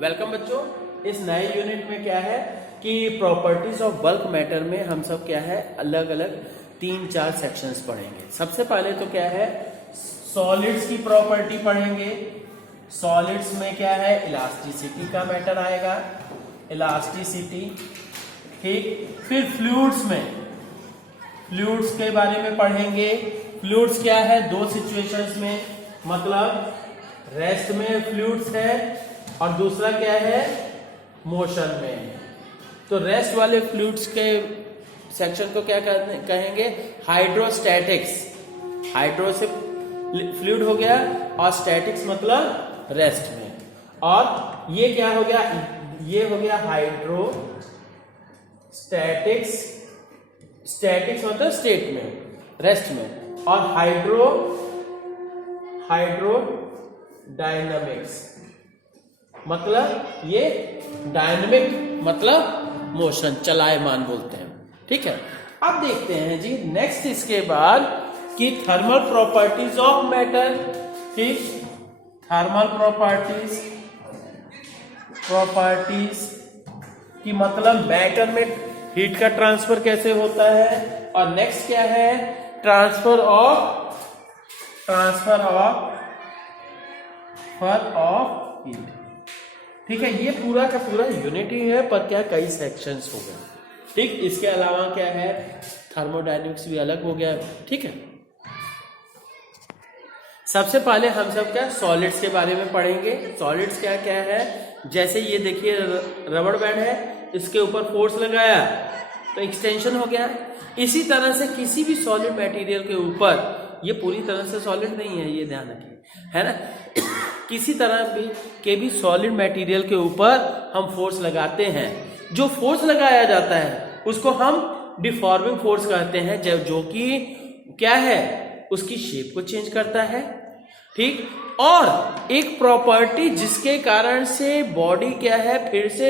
Welcome बच्चों। इस नए यूनिट में क्या है कि प्रॉपर्टीज ऑफ बल्क मैटर में हम सब क्या है अलग अलग 3-4 सेक्शंस पढ़ेंगे। सबसे पहले तो क्या है सॉलिड्स की प्रॉपर्टी पढ़ेंगे। सॉलिड्स में क्या है इलास्टिसिटी का मैटर आएगा, इलास्टिसिटी, ठीक। फिर फ्लूइड्स में फ्लूइड्स के बारे में पढ़ेंगे। फ्लूइड्स क्या है दो सिचुएशंस में, मतलब रेस्ट में फ्लूइड्स है और दूसरा क्या है मोशन में। तो रेस्ट वाले फ्लूइड्स के सेक्शन को क्या कहेंगे हाइड्रोस्टैटिक्स। हाइड्रो से फ्लूइड हो गया और स्टैटिक्स मतलब रेस्ट में। और ये क्या हो गया, ये हो गया हाइड्रोस्टैटिक्स। स्टैटिक्स मतलब स्टेट में, रेस्ट में। और हाइड्रोडायनामिक्स मतलब ये डायनामिक मतलब मोशन, चलायमान बोलते हैं, ठीक है। अब देखते हैं जी नेक्स्ट इसके बाद कि थर्मल प्रॉपर्टीज ऑफ मैटर, ठीक। थर्मल प्रॉपर्टीज की मतलब मैटर में हीट का ट्रांसफर कैसे होता है। और नेक्स्ट क्या है ट्रांसफर ऑफ हीट, ठीक है। ये पूरा का पूरा यूनिट ही है पर क्या कई सेक्शंस हो गए, ठीक। इसके अलावा क्या है थर्मोडायनेमिक्स भी अलग हो गया, ठीक है। सबसे पहले हम सब क्या सॉलिड्स के बारे में पढ़ेंगे। सॉलिड्स क्या क्या है, जैसे ये देखिए रबड़ बैंड है, इसके ऊपर फोर्स लगाया तो एक्सटेंशन हो गया। इसी तरह से किसी भी सॉलिड मटेरियल के ऊपर, ये पूरी तरह से सॉलिड नहीं है ये ध्यान रखिए, है ना। किसी तरह भी सॉलिड मटेरियल के ऊपर हम फोर्स लगाते हैं, जो फोर्स लगाया जाता है उसको हम डिफॉर्मिंग फोर्स कहते हैं, जो कि क्या है उसकी शेप को चेंज करता है, ठीक। और एक प्रॉपर्टी जिसके कारण से बॉडी क्या है फिर से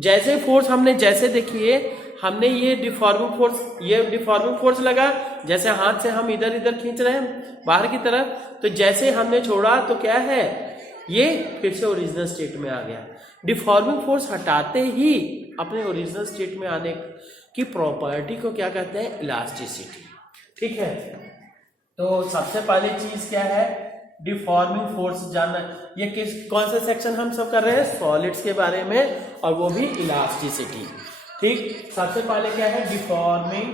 जैसे फोर्स हमने जैसे देखिए हमने ये डिफॉर्मिंग फोर्स लगा, जैसे हाथ से हम इधर इधर खींच रहे हैं बाहर की तरफ, तो जैसे हमने छोड़ा तो क्या है ये फिर से ओरिजिनल स्टेट में आ गया। डिफॉर्मिंग फोर्स हटाते ही अपने ओरिजिनल स्टेट में आने की प्रॉपर्टी को क्या कहते हैं इलास्टिसिटी, ठीक है। तो सबसे पहली चीज क्या है डिफॉर्मिंग फोर्स जानना। ये कौन सा सेक्शन हम सब कर रहे हैं सॉलिड्स के बारे में, और वो भी इलास्टिसिटी, ठीक। सबसे पहले क्या है deforming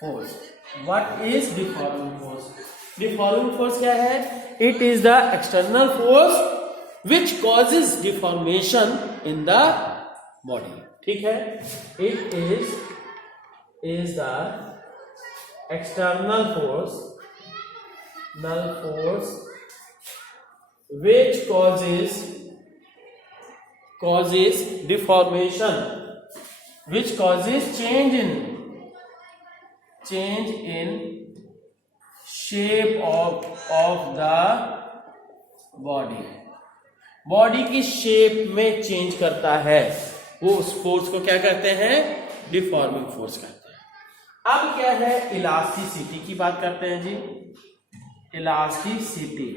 force. What is deforming force? Deforming force क्या है, it is the external force which causes deformation in the body, ठीक है। It is the external force which causes deformation, which causes change in shape of the body की shape में change करता है, वो उस फोर्स को क्या कहते हैं डिफॉर्मिंग फोर्स कहते हैं। अब क्या है इलास्टिसिटी की बात करते हैं जी। इलास्टिसिटी,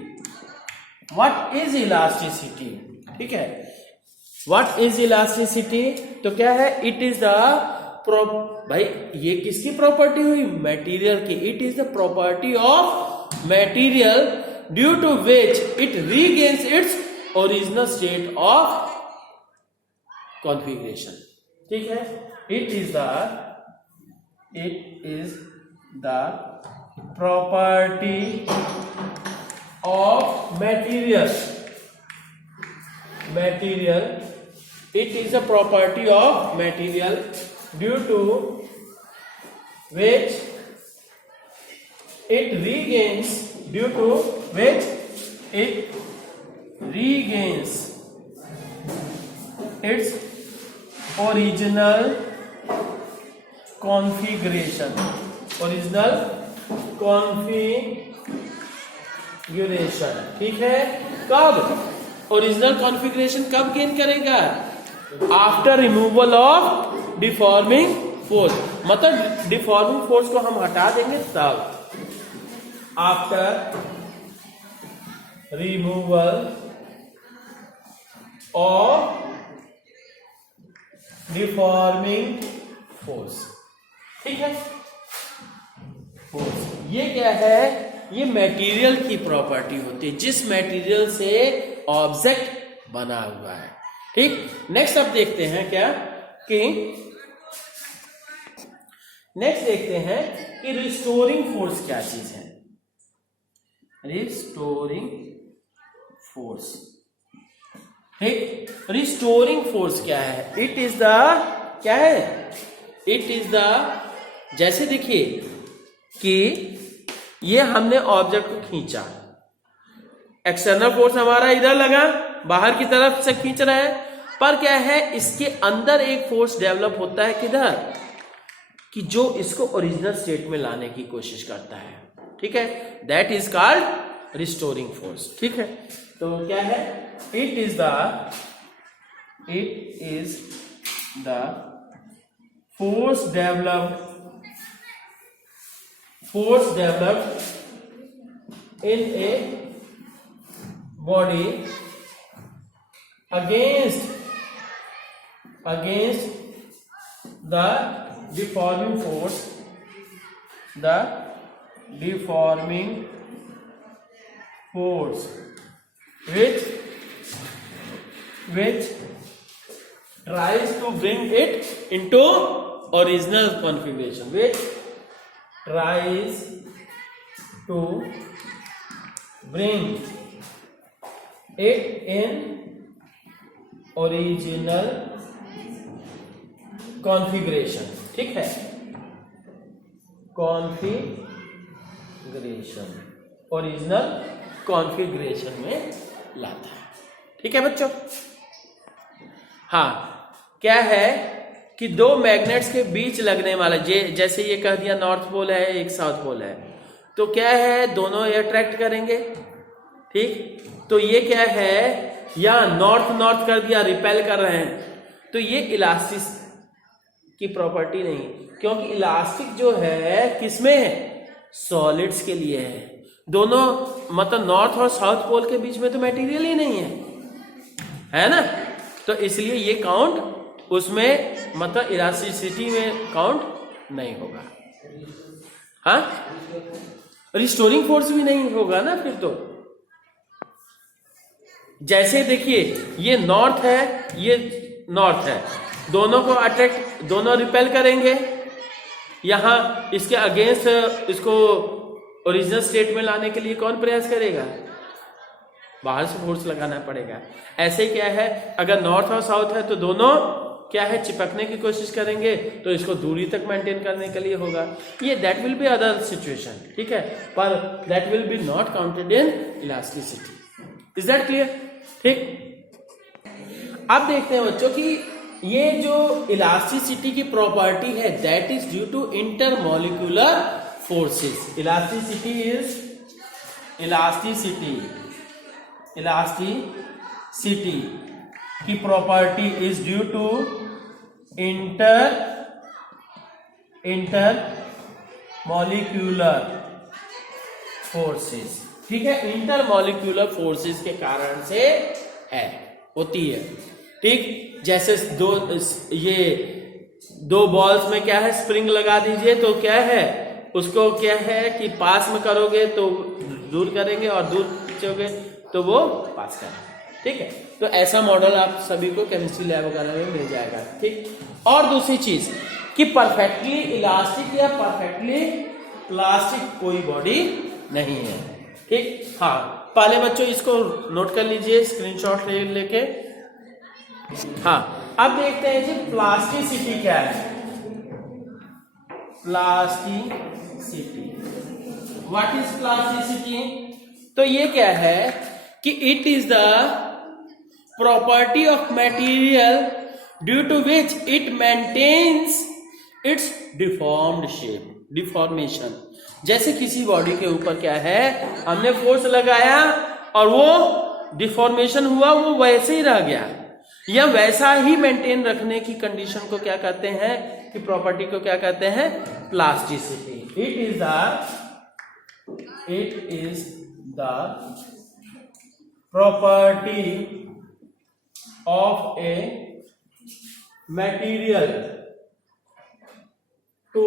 व्हाट इज इलास्टिसिटी, ठीक है। व्हाट इज इलास्टिसिटी तो क्या है इट इज द भाई ये किसकी प्रॉपर्टी हुई मटेरियल की। It is the property of material due to which it regains its original state of configuration, ठीक है। It is the property of material. It is a property of material due to which it regains its original configuration, ठीक है। कब original configuration कब gain करेगा after removal of deforming force, मतलब deforming force को हम हटा देंगे तब, after removal of deforming force. ठीक है, फोर्स ये क्या है, ये मटेरियल की प्रॉपर्टी होती है, जिस मटेरियल से ऑब्जेक्ट बना हुआ है। ठीक, नेक्स्ट अब देखते हैं क्या कि नेक्स्ट देखते हैं कि रिस्टोरिंग फोर्स क्या चीज है। रिस्टोरिंग फोर्स, ठीक, रिस्टोरिंग फोर्स क्या है? इट इज द, क्या है, इट इज द, जैसे देखिए कि ये हमने ऑब्जेक्ट को खींचा, एक्सटर्नल फोर्स हमारा इधर लगा, बाहर की तरफ से खींच रहा है, पर क्या है, इसके अंदर एक फोर्स डेवलप होता है किधर, कि जो इसको ओरिजिनल स्टेट में लाने की कोशिश करता है। ठीक है, that is called restoring force. ठीक है, तो क्या है, it is the force developed in a body against the deforming force, which tries to bring it into original configuration, which tries to bring it in original configuration। ठीक है, configuration, original configuration में लाता है। ठीक है बच्चों, हाँ, क्या है कि दो मैग्नेट्स के बीच लगने वाला, जैसे ये कह दिया नॉर्थ पोल है, एक साउथ पोल है, तो क्या है, दोनों अट्रैक्ट करेंगे। ठीक, तो ये क्या है, या नॉर्थ कर दिया, रिपेल कर रहे हैं, तो ये इलास्टिक की प्रॉपर्टी नहीं, क्योंकि इलास्टिक जो है किसमें है, सॉलिड्स के लिए है। दोनों मतलब नॉर्थ और साउथ पोल के बीच में तो मटेरियल ही नहीं है ना, तो इसलिए ये काउंट उसमें मतलब इलास्टिसिटी में काउंट नहीं होगा। हाँ, रिस्टोरिंग फोर्स भी नहीं होगा ना फिर तो। जैसे देखिए ये नॉर्थ है, ये नॉर्थ है, दोनों को अट्रैक्ट, दोनों रिपेल करेंगे, यहां इसके अगेंस्ट इसको ओरिजिनल स्टेट में लाने के लिए कौन प्रयास करेगा, बाहर से फोर्स लगाना पड़ेगा। ऐसे क्या है, अगर नॉर्थ और साउथ है तो दोनों क्या है, चिपकने की कोशिश करेंगे, तो इसको दूरी तक मेंटेन करने के लिए होगा। ये that will be other situation. ठीक है, पर that will be not counted in elasticity. Is that clear? ठीक, अब देखते हैं बच्चों कि ये जो इलास्टिसिटी की प्रॉपर्टी है, that is due to intermolecular forces. Elasticity की property is due to intermolecular forces. ठीक है, इंटरमॉलिक्यूलर फोर्सेस के कारण से होती है। ठीक, जैसे दो बॉल्स में क्या है, स्प्रिंग लगा दीजिए, तो क्या है, उसको क्या है कि पास में करोगे तो दूर करेंगे और दूर खींचोगे तो वो पास करेंगे। ठीक है, तो ऐसा मॉडल आप सभी को केमिस्ट्री लैब वगैरह में मिल जाएगा। ठीक, और दूसरी चीज कि परफेक्टली इलास्टिक या परफेक्टली प्लास्टिक कोई बॉडी नहीं है। ठीक, हाँ, पहले बच्चों इसको नोट कर लीजिए, स्क्रीनशॉट लेके। हाँ, अब देखते हैं जी प्लास्टिसिटी क्या है। Plasticity, what is plasticity? तो ये क्या है कि it is the property of material due to which it maintains its deformed shape, deformation. जैसे किसी बॉडी के ऊपर क्या है, हमने फोर्स लगाया और वो डिफॉर्मेशन हुआ, वो वैसे ही रह गया, या वैसा ही मेंटेन रखने की कंडीशन को क्या कहते हैं, कि प्रॉपर्टी को क्या कहते हैं, plasticity. It is the property of a material to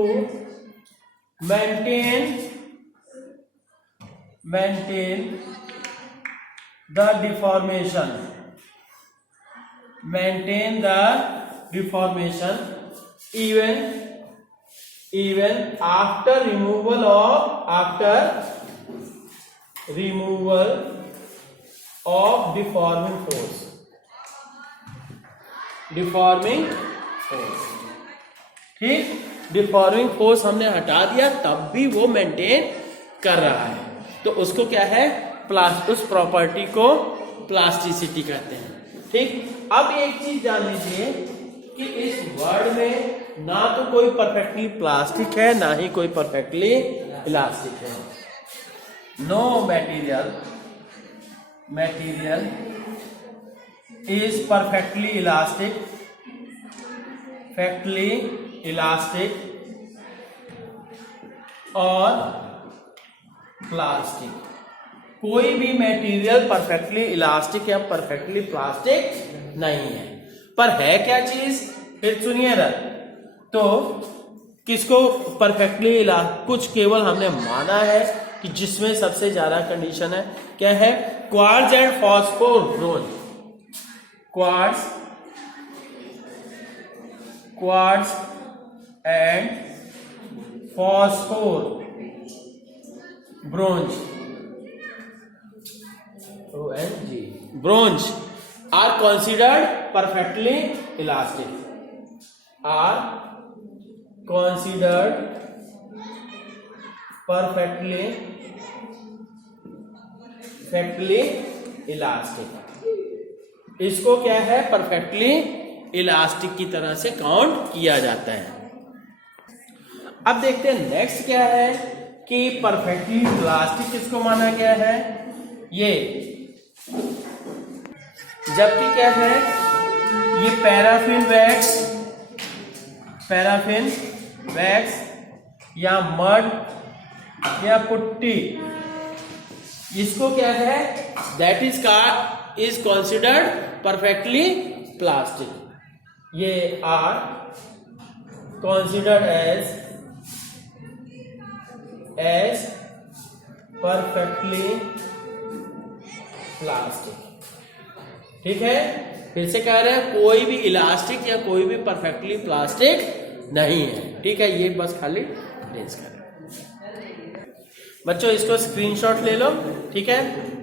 maintain the deformation, even after removal of deforming force. ठीक, डिफॉर्मिंग फोर्स हमने हटा दिया तब भी वो मेंटेन कर रहा है, तो उसको क्या है, उस प्रॉपर्टी को प्लास्टिसिटी कहते हैं। ठीक, अब एक चीज जान लीजिए कि इस वर्ड में ना तो कोई परफेक्टली प्लास्टिक है ना ही कोई परफेक्टली इलास्टिक है। No material is perfectly elastic और प्लास्टिक। कोई भी मटेरियल परफेक्टली इलास्टिक या परफेक्टली प्लास्टिक नहीं है, पर है क्या चीज, फिर सुनिए ना। तो किसको परफेक्टली कुछ केवल हमने माना है कि जिसमें सबसे ज्यादा कंडीशन है, क्या है, quartz and phosphor bronze. Quartz and phosphor bronze are considered perfectly elastic, इसको क्या है, परफेक्टली इलास्टिक की तरह से काउंट किया जाता है। अब देखते हैं नेक्स्ट क्या है कि परफेक्टली प्लास्टिक किसको माना गया है, ये जबकि क्या है, ये पैराफिन वैक्स या मड या पुट्टी, इसको क्या है, that is considered perfectly plastic. ये are considered as perfectly plastic. ठीक है, फिर से कह रहे हैं कोई भी इलास्टिक या कोई भी परफेक्टली प्लास्टिक नहीं है। ठीक है, ये बस खाली रेंज करें बच्चों, इसको स्क्रीनशॉट ले लो। ठीक है,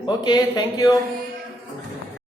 ओके, थैंक यू।